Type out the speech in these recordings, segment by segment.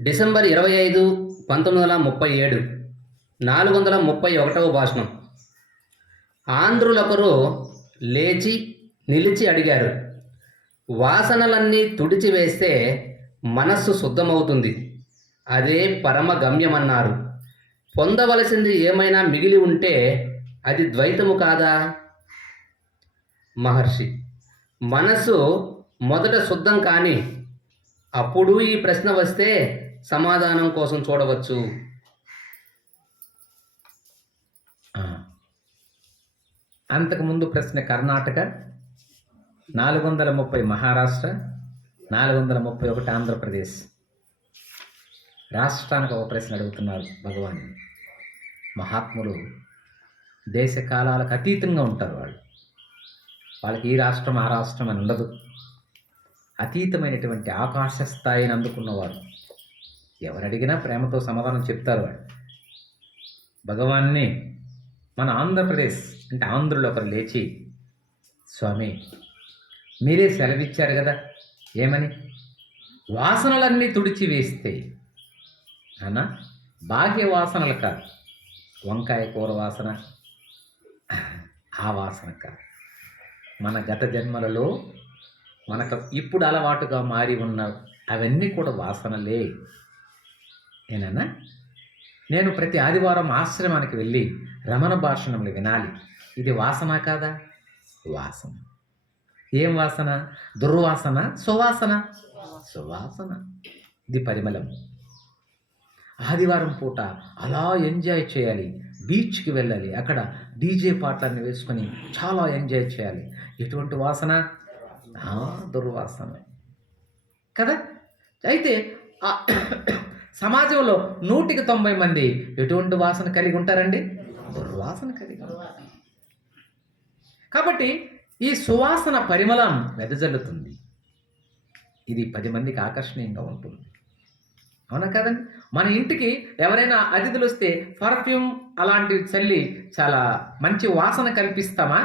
December ఇరవై ఐదు పంతొమ్మిది వందల ముప్పై ఏడు నాలుగు వందల ముప్పై ఒకటవ భాషణం. ఆంధ్రులొకరు లేచి నిలిచి అడిగారు వాసనలన్నీ తుడిచివేస్తే మనస్సు శుద్ధమవుతుంది. అదే పరమ గమ్యమన్నారు పొందవలసింది ఏమైనా మిగిలి ఉంటే అది ద్వైతము కాదా? మహర్షి మనస్సు మొదట శుద్ధం కానీ అప్పుడు ఈ ప్రశ్న వస్తే సమాధానం కోసం చూడవచ్చు. అంతకుముందు ప్రశ్న కర్ణాటక నాలుగు వందల ముప్పై మహారాష్ట్ర నాలుగు వందల ముప్పై ఒకటి ఆంధ్రప్రదేశ్. రాష్ట్రానికి ఒక ప్రశ్న అడుగుతున్నారు భగవాన్. మహాత్ములు దేశ కాలాలకు అతీతంగా ఉంటారు వాళ్ళు. వాళ్ళకి ఈ రాష్ట్రం ఆ రాష్ట్రం అని ఉండదు. అతీతమైనటువంటి ఆకాశ స్థాయిని అందుకున్నవారు. ఎవరు అడిగినా ప్రేమతో సమాధానం చెప్తారు వాడు. భగవాన్ని మన ఆంధ్రప్రదేశ్ అంటే ఆంధ్రులు ఒకరు లేచి స్వామి మీరే సెలవిచ్చారు కదా ఏమని? వాసనలన్నీ తుడిచి వేస్తే. అన్నా బాహ్య వాసనలు కాదు వంకాయ కూర వాసన ఆ వాసన కాదు. మన గత జన్మలలో మనకు ఇప్పుడు అలవాటుగా మారి ఉన్న అవన్నీ కూడా వాసనలే. ఏనన్నా? నేను ప్రతి ఆదివారం ఆశ్రమానికి వెళ్ళి రమణ భాషణములు వినాలి. ఇది వాసన కాదా? వాసన. ఏం వాసన? దుర్వాసన? సువాసన? సువాసన. ఇది పరిమళం. ఆదివారం పూట అలా ఎంజాయ్ చేయాలి. బీచ్కి వెళ్ళాలి. అక్కడ డీజే పాటలన్నీ వేసుకొని చాలా ఎంజాయ్ చేయాలి. ఎటువంటి వాసన? దుర్వాసన. కదా? అయితే సమాజంలో నూటికి తొంభై మంది ఎటువంటి వాసన కలిగి ఉంటారండి? దుర్వాసన కలిగి కాబట్టి ఈ సువాసన పరిమళం వెదజల్లుతుంది. ఇది పది మందికి ఆకర్షణీయంగా ఉంటుంది. అవునా కదండి? మన ఇంటికి ఎవరైనా అతిథులు వస్తే పర్ఫ్యూమ్ అలాంటివి చల్లి చాలా మంచి వాసన కల్పిస్తామా?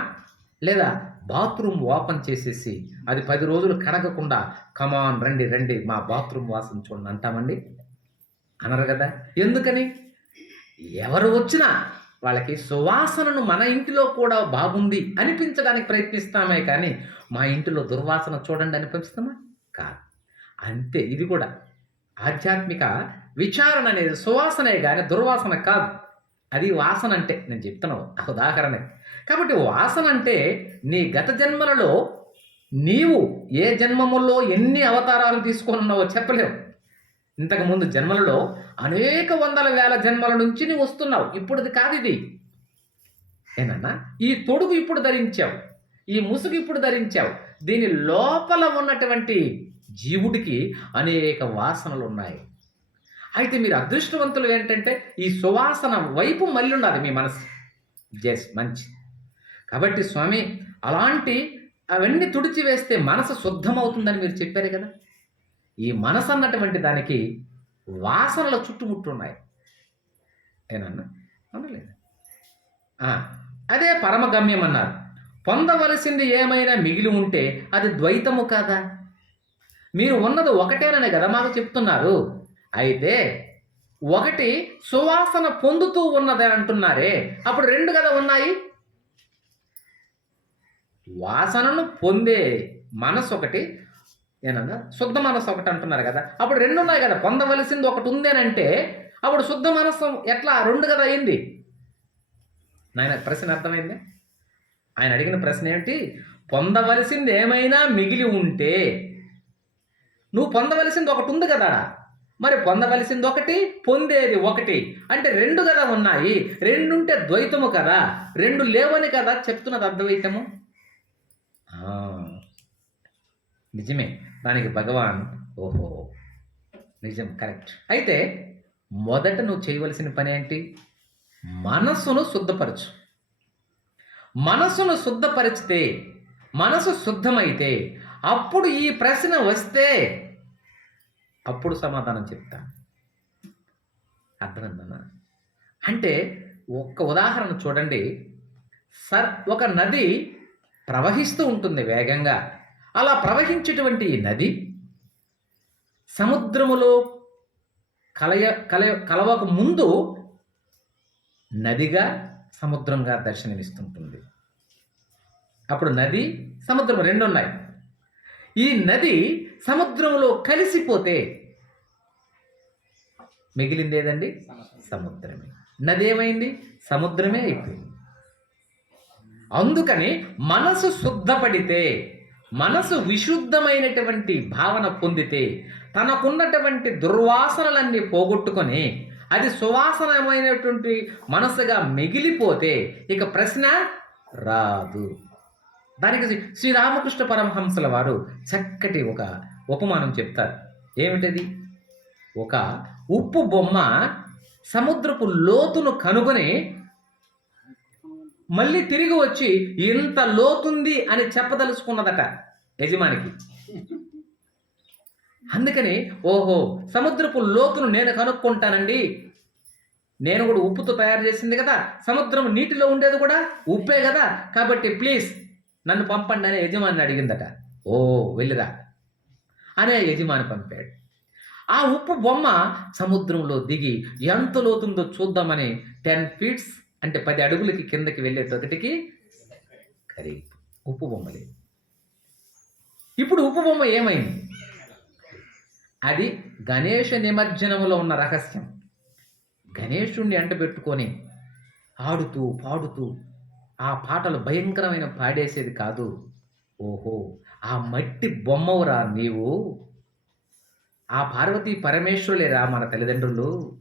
లేదా బాత్రూమ్ ఓపెన్ చేసేసి అది పది రోజులు కడగకుండా కమాన్ రండి రండి మా బాత్రూమ్ వాసన చూడండి అంటామండి? అనరు కదా? ఎందుకని? ఎవరు వచ్చినా వాళ్ళకి సువాసనను మన ఇంటిలో కూడా బాగుంది అనిపించడానికి ప్రయత్నిస్తామే కానీ మా ఇంటిలో దుర్వాసన చూడండి అనిపిస్తామా కాదు. అంతే ఇది కూడా. ఆధ్యాత్మిక విచారణ అనేది సువాసనే కానీ దుర్వాసన కాదు. అది వాసన అంటే నేను చెప్తున్నావు ఉదాహరణ. కాబట్టి వాసన అంటే నీ గత జన్మలలో నీవు ఏ జన్మముల్లో ఎన్ని అవతారాలు తీసుకొని ఉన్నావో చెప్పలేవు. ఇంతకుముందు జన్మలలో అనేక వందల వేల జన్మల నుంచి నువ్వు వస్తున్నావు. ఇప్పుడుది కాదు ఇది ఏనన్నా? ఈ తొడుగు ఇప్పుడు ధరించావు. ఈ ముసుగు ఇప్పుడు ధరించావు. దీని లోపల ఉన్నటువంటి జీవుడికి అనేక వాసనలు ఉన్నాయి అయితే మీరు అదృష్టవంతులు ఏంటంటే ఈ సువాసన వైపు మళ్ళీ ఉన్నది మీ మనసు. జస్ మంచి. కాబట్టి స్వామి అలాంటి అవన్నీ తుడిచివేస్తే మనసు శుద్ధమవుతుందని మీరు చెప్పారు కదా. ఈ మనసు అన్నటువంటి దానికి వాసనల చుట్టుముట్టున్నాయి. ఏనన్నా? అనలేదు అదే పరమగమ్యం అన్నారు. పొందవలసింది ఏమైనా మిగిలి ఉంటే అది ద్వైతము కాదా? మీరు ఉన్నది ఒకటేననే కదా మాకు చెప్తున్నారు. అయితే ఒకటి సువాసన పొందుతూ ఉన్నది అంటున్నారే. అప్పుడు రెండు కదా ఉన్నాయి. వాసనను పొందే మనసు ఒకటి ఏనన్నా? శుద్ధ మనస్సు ఒకటి అంటున్నారు కదా. అప్పుడు రెండు ఉన్నాయి కదా. పొందవలసింది ఒకటి ఉందేనంటే అప్పుడు శుద్ధ మనస్సు ఎట్లా? రెండు కదా అయింది. నాయన ప్రశ్న అర్థమైంది? ఆయన అడిగిన ప్రశ్న ఏంటి పొందవలసింది ఏమైనా మిగిలి ఉంటే నువ్వు పొందవలసింది ఒకటి ఉంది కదా. మరి పొందవలసింది ఒకటి పొందేది ఒకటి. అంటే రెండు కదా ఉన్నాయి. రెండుంటే ద్వైతము కదా. రెండు లేవని కదా చెప్తున్నది అద్వైతము ఆ, నిజమే. దానికి భగవాన్ ఓహో. నిజం కరెక్ట్. అయితే మొదట నువ్వు చేయవలసిన పని ఏంటి? మనస్సును శుద్ధపరచు. మనస్సును శుద్ధపరిచితే మనసు శుద్ధమైతే అప్పుడు ఈ ప్రశ్న వస్తే అప్పుడు సమాధానం చెప్తా. అర్థమైందన్నా అంటే ఒక్క ఉదాహరణ చూడండి. సర్ ఒక నది ప్రవహిస్తూ ఉంటుంది వేగంగా. అలా ప్రవహించేటువంటి నది సముద్రములో కలయ కలయ కలవక ముందు నదిగా సముద్రంగా దర్శనమిస్తుంటుంది. అప్పుడు నది సముద్రం రెండు ఉన్నాయి ఈ నది సముద్రంలో కలిసిపోతే మిగిలింది ఏదండి సముద్రమే. నది ఏమైంది సముద్రమే అయిపోయింది. అందుకని మనసు శుద్ధపడితే మనసు విశుద్ధమైనటువంటి భావన పొందితే తనకున్నటువంటి దుర్వాసనలన్నీ పోగొట్టుకొని అది సువాసనమైనటువంటి మనసుగా మిగిలిపోతే ఇక ప్రశ్న రాదు. దానికి శ్రీరామకృష్ణ పరమహంసల వారు చక్కటి ఒక ఉపమానం చెప్తారు. ఏమిటది? ఒక ఉప్పు బొమ్మ సముద్రపు లోతును కనుగొని మళ్ళీ తిరిగి వచ్చి ఇంత లోతుంది అని చెప్పదలుచుకున్నదట. యజమానికి. అందుకని ఓహో సముద్రపు లోతును నేను కనుక్కుంటానండి. నేను కూడా ఉప్పుతో తయారు చేసింది కదా సముద్రం నీటిలో ఉండేది కూడా ఉప్పే కదా. కాబట్టి ప్లీజ్ నన్ను పంపండి అనే యజమాని అడిగిందట. ఓ వెళ్ళిరా అనే యజమాని పంపాడు. ఆ ఉప్పు బొమ్మ సముద్రంలో దిగి ఎంత లోతుందో చూద్దామని టెన్ ఫీట్స్ అంటే పది అడుగులకి కిందకి వెళ్ళేటొకటికి కరిగి ఉప్పు బొమ్మ లేదు ఇప్పుడు ఉప్పు బొమ్మ ఏమైంది? అది గణేష నిమజ్జనంలో ఉన్న రహస్యం. గణేషుణ్ణి అంటబెట్టుకొని ఆడుతూ పాడుతూ ఆ పాటలు భయంకరమైన పాడేసేది కాదు. ఓహో ఆ మట్టి బొమ్మవురా నీవు. ఆ పార్వతీ పరమేశ్వరులేరా మన తల్లిదండ్రులు.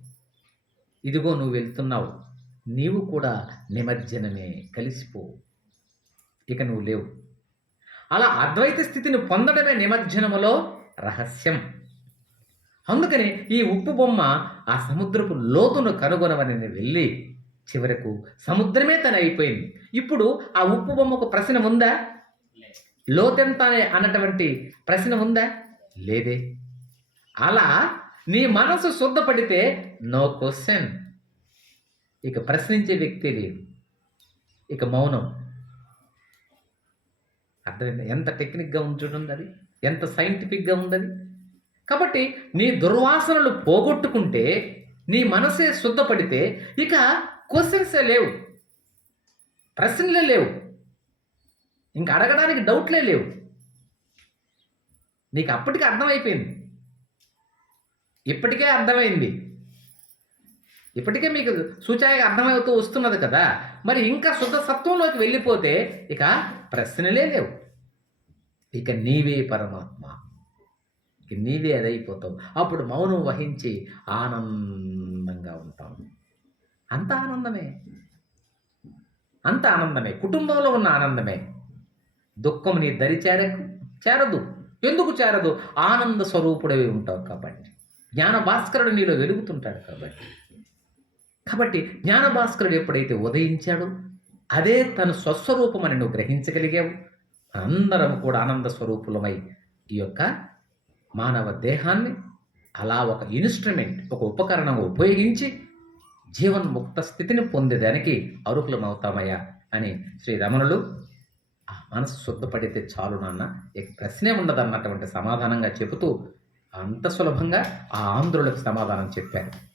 ఇదిగో నువ్వు వెళ్తున్నావు. నీవు కూడా నిమజ్జనమే. కలిసిపో. ఇక నువ్వు లేవు. అలా అద్వైత స్థితిని పొందడమే నిమజ్జనములో రహస్యం. అందుకని ఈ ఉప్పు బొమ్మ ఆ సముద్రపు లోతును కనుగొనవని వెళ్ళి చివరకు సముద్రమే తన అయిపోయింది. ఇప్పుడు ఆ ఉప్పు బొమ్మకు ప్రశ్న ఉందా? లోతెంత అనే అన్నటువంటి ప్రశ్న ఉందా? లేదే. అలా నీ మనసు శుద్ధపడితే నో క్వశ్చన్ ఇక ప్రశ్నించే వ్యక్తి లేదు. ఇక మౌనం. అర్థమైంది? ఎంత టెక్నిక్గా ఉంచుతుంది అది ఎంత సైంటిఫిక్గా ఉంది అది కాబట్టి నీ దుర్వాసనలు పోగొట్టుకుంటే నీ మనసే శుద్ధపడితే ఇక క్వశ్చన్సే లేవు. ప్రశ్నలే లేవు. ఇంక అడగడానికి డౌట్లే లేవు. నీకు అప్పటికి అర్థమైపోయింది. ఇప్పటికే అర్థమైంది. ఇప్పటికే మీకు సూచాయగా అర్థమవుతూ వస్తున్నది కదా. మరి ఇంకా శుద్ధ సత్వంలోకి వెళ్ళిపోతే ఇక ప్రశ్నలే లేవు. ఇక నీవే పరమాత్మ. ఇక నీవే అదైపోతావు. అప్పుడు మౌనం వహించి ఆనందంగా ఉంటాం అంత ఆనందమే. అంత ఆనందమే. కుటుంబంలో ఉన్న ఆనందమే. దుఃఖం నీ దరి చేరకు చేరదు. ఎందుకు చేరదు? ఆనంద స్వరూపుడవి ఉంటావు కాబట్టి. జ్ఞాన భాస్కరుడు నీలో వెలుగుతుంటాడు కాబట్టి. కాబట్టి జ్ఞాన భాస్కరుడు ఎప్పుడైతే ఉదయించాడో అదే తన స్వస్వరూపమని నువ్వు గ్రహించగలిగావు. అందరం కూడా ఆనంద స్వరూపులమై ఈ యొక్క మానవ దేహాన్ని అలా ఒక ఇన్స్ట్రుమెంట్ ఒక ఉపకరణం ఉపయోగించి జీవన్ముక్త స్థితిని పొందేదానికి అర్హులమవుతామయ్యా అని శ్రీ రమణులు ఆ మనసు శుద్ధపడితే చాలు నాన్న. ఇక ప్రశ్నే ఉండదన్నటువంటి సమాధానంగా చెబుతూ అంత సులభంగా ఆ ఆంధ్రులకు సమాధానం చెప్పారు.